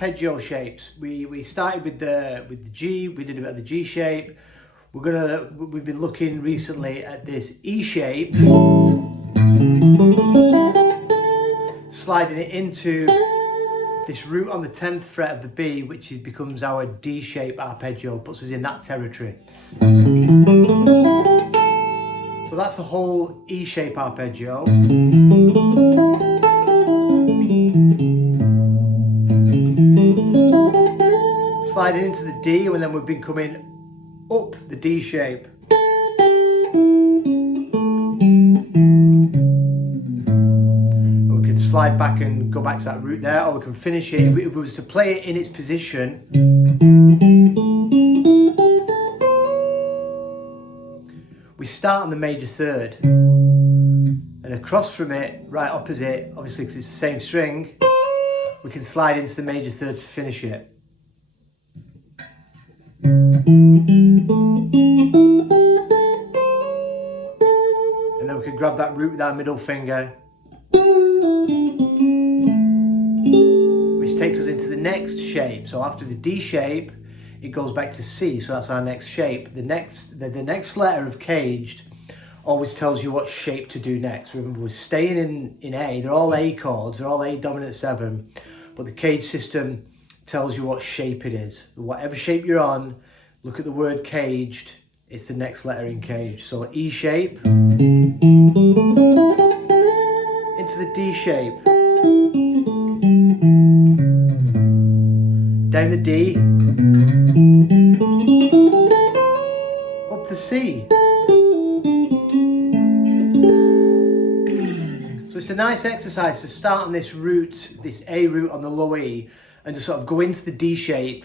arpeggio shapes. We started with the G. We did a bit of the G shape. We've been looking recently at this E shape, sliding it into this root on the 10th fret of the B, which becomes our D shape arpeggio, puts us in that territory. So that's the whole E shape arpeggio. Sliding into the D, and then we've been coming up the D shape. We could slide back and go back to that root there, or we can finish it. If we was to play it in its position, we start on the major third, and across from it, right opposite, obviously because it's the same string, we can slide into the major third to finish it. And then we could grab that root with our middle finger, which takes us into the next shape. So after the D shape, it goes back to C, so that's our next shape. The next letter of CAGED always tells you what shape to do next. Remember, we're staying in A, they're all A chords, they're all A dominant 7, but the CAGED system tells you what shape it is. Whatever shape you're on, look at the word CAGED, it's the next letter in CAGED. So E shape, into the D shape, down the D, up the C. So it's a nice exercise to start on this root, this A root on the low E, and to sort of go into the D shape,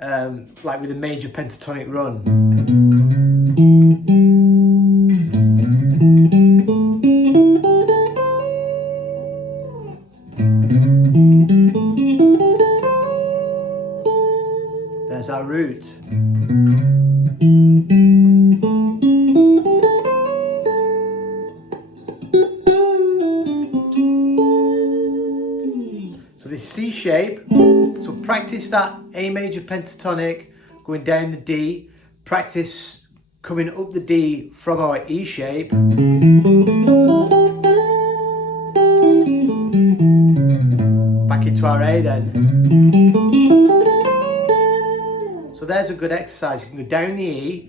like with a major pentatonic run. There's our root. So this C shape, so practice that A major pentatonic going down the D, practice coming up the D from our E shape, back into our A then. So there's a good exercise. You can go down the E,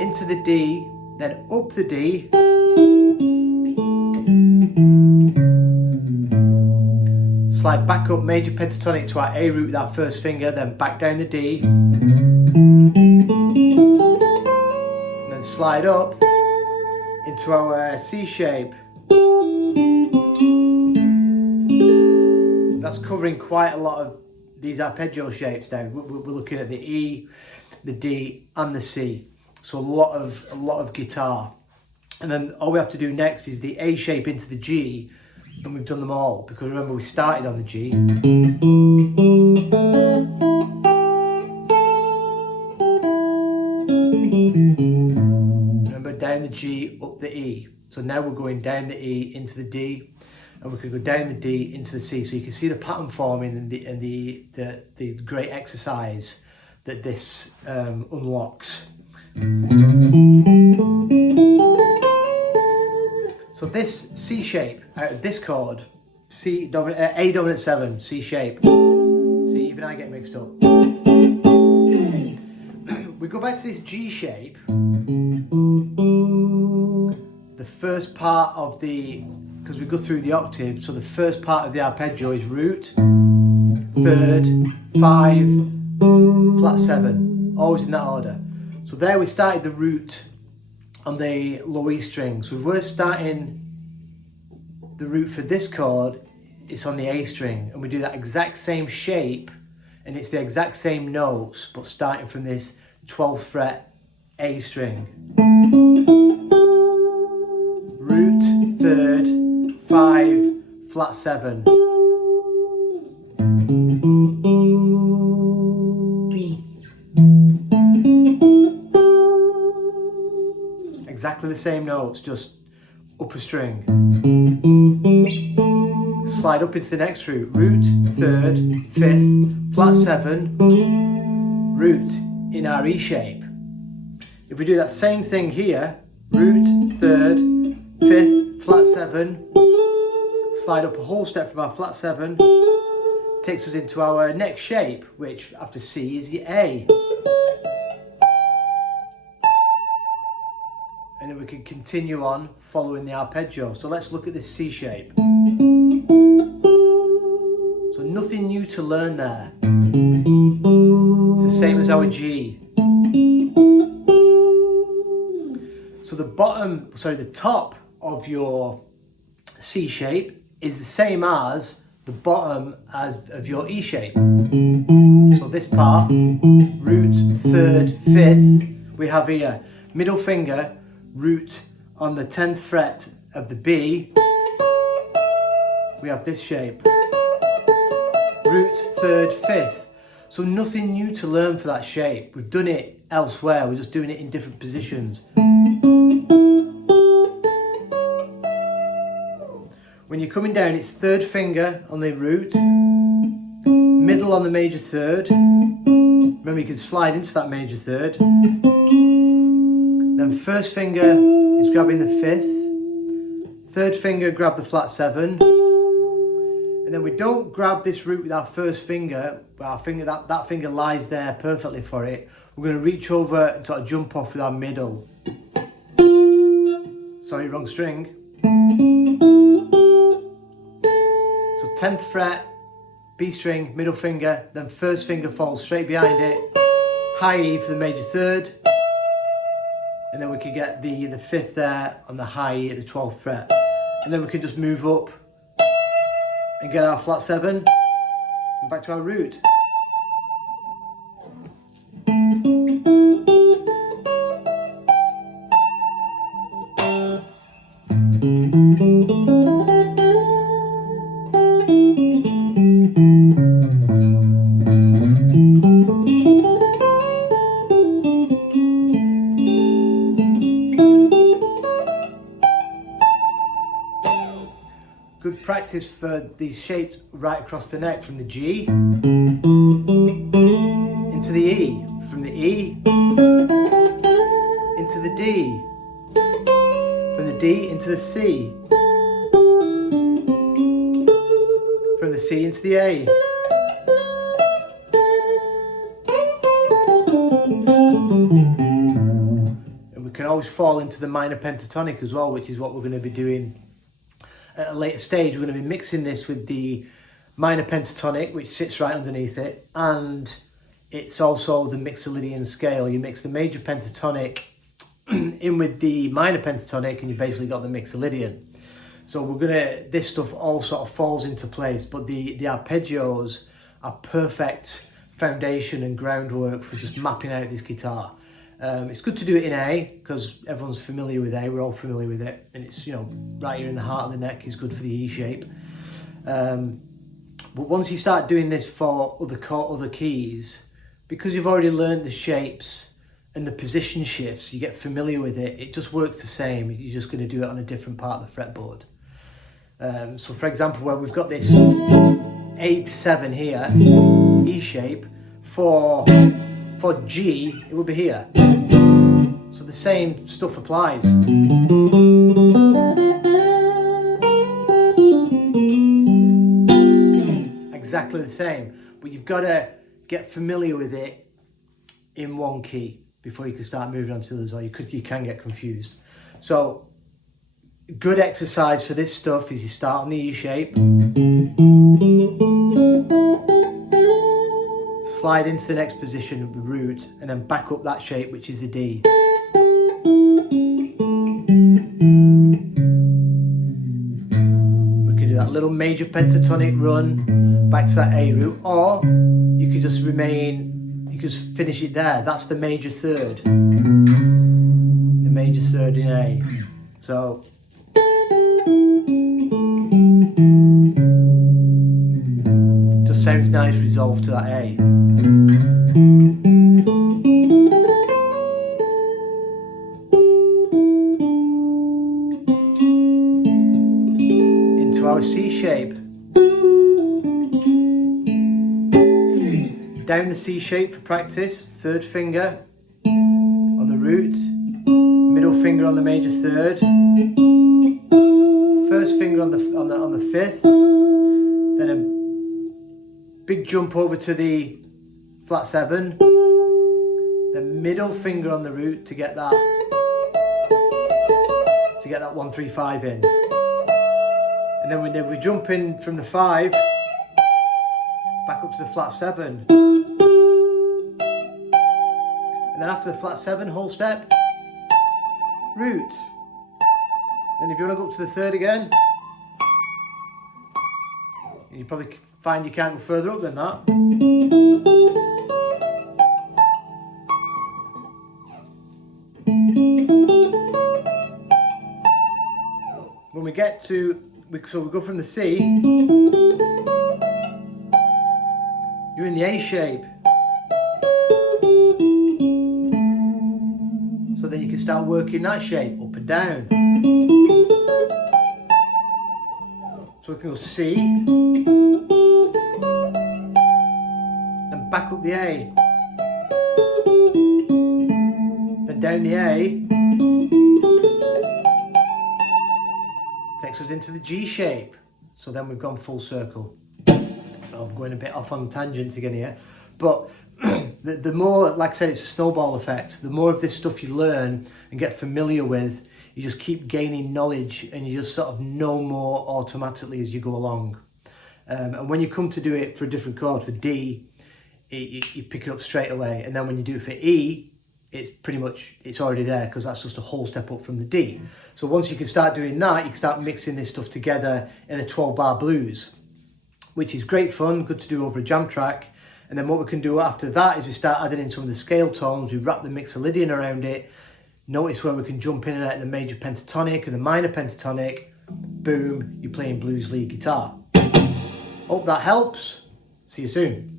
into the D, then up the D, slide back up major pentatonic to our A root with our first finger, then back down the D, and then slide up into our C shape. That's covering quite a lot of these arpeggio shapes now. We're looking at the E, the D, and the C. So a lot of guitar. And then all we have to do next is the A shape into the G, and we've done them all, because remember we started on the G. Remember, down the G, up the E. So now we're going down the E into the D, and we can go down the D into the C. So you can see the pattern forming and the great exercise that this unlocks. So this C shape out of this chord, A dominant 7, C shape. See, even I get mixed up. We go back to this G shape. The first part of because we go through the octave, so the first part of the arpeggio is root, third, 5, flat 7, always in that order. So there we started the root on the low E string. So if we're starting the root for this chord, it's on the A string, and we do that exact same shape, and it's the exact same notes, but starting from this 12th fret A string. Root, third, 5, flat 7. Exactly the same notes, just up a string. slide up into the next root. Root, third, fifth, flat 7, root in our E shape. If we do that same thing here, root, third, fifth, flat 7, slide up a whole step from our flat 7, takes us into our next shape, which after C is the A. And then we can continue on following the arpeggio. So let's look at this C shape. So nothing new to learn there. It's the same as our G. So the top of your C shape is the same as the bottom of your E shape. So this part, root, third, fifth, we have here middle finger, root on the 10th fret of the B, we have this shape. Root, third, fifth. So nothing new to learn for that shape. We've done it elsewhere, we're just doing it in different positions. When you're coming down, it's third finger on the root, middle on the major third. Remember, you can slide into that major third. Then first finger is grabbing the fifth. Third finger, grab the flat 7. And then we don't grab this root with our first finger. Our finger, that finger lies there perfectly for it. We're going to reach over and sort of jump off with our middle. Sorry, wrong string. So 10th fret, B string, middle finger, then first finger falls straight behind it, high E for the major third, and then we can get the fifth there on the high E at the 12th fret. And then we can just move up and get our flat 7 and back to our root. Good practice for these shapes right across the neck, from the G into the E, from the E into the D, from the D into the C, from the C into the A. And we can always fall into the minor pentatonic as well, which is what we're going to be doing at a later stage. We're going to be mixing this with the minor pentatonic, which sits right underneath it, and it's also the mixolydian scale. You mix the major pentatonic in with the minor pentatonic and you basically got the mixolydian. So this stuff all sort of falls into place, but the arpeggios are perfect foundation and groundwork for just mapping out this guitar. It's good to do it in A because everyone's familiar with A, we're all familiar with it, and it's, you know, right here in the heart of the neck is good for the E shape. But once you start doing this for other keys, because you've already learned the shapes and the position shifts, you get familiar with it, it just works the same. You're just going to do it on a different part of the fretboard. So for example, where we've got this 8 to 7 here, E shape, for G, it would be here. So the same stuff applies. Exactly the same, but you've got to get familiar with it in one key before you can start moving on to the others, or you can get confused. So good exercise for this stuff is you start on the E shape, slide into the next position of the root, and then back up that shape, which is the D. We could do that little major pentatonic run back to that A root, or you could just finish it there. That's the major third. The major third in A. So just sounds nice resolved to that A. Into our C shape. down the C shape for practice, third finger on the root, middle finger on the major third, first finger on the fifth, then a big jump over to the flat 7, then middle finger on the root to get that 1 3 5 in, and then we jump in from the 5 back up to the flat 7, and then after the flat 7 whole step root. Then if you want to go up to the third again, you probably find you can't go further up than that. When we get to, so we go from the C, you're in the A shape. So then you can start working that shape up and down. So we can go C, then back up the A, then down the A, takes us into the G shape. So then we've gone full circle. I'm going a bit off on tangents again here, but the more, like I said, it's a snowball effect. The more of this stuff you learn and get familiar with, you just keep gaining knowledge and you just sort of know more automatically as you go along. And when you come to do it for a different chord, for D, you pick it up straight away. And then when you do it for E, it's pretty much, it's already there because that's just a whole step up from the D. So once you can start doing that, you can start mixing this stuff together in a 12-bar blues, which is great fun, good to do over a jam track. And then what we can do after that is we start adding in some of the scale tones, we wrap the mixolydian around it. Notice where we can jump in and out of the major pentatonic and the minor pentatonic. Boom, you're playing blues lead guitar. Hope that helps. See you soon.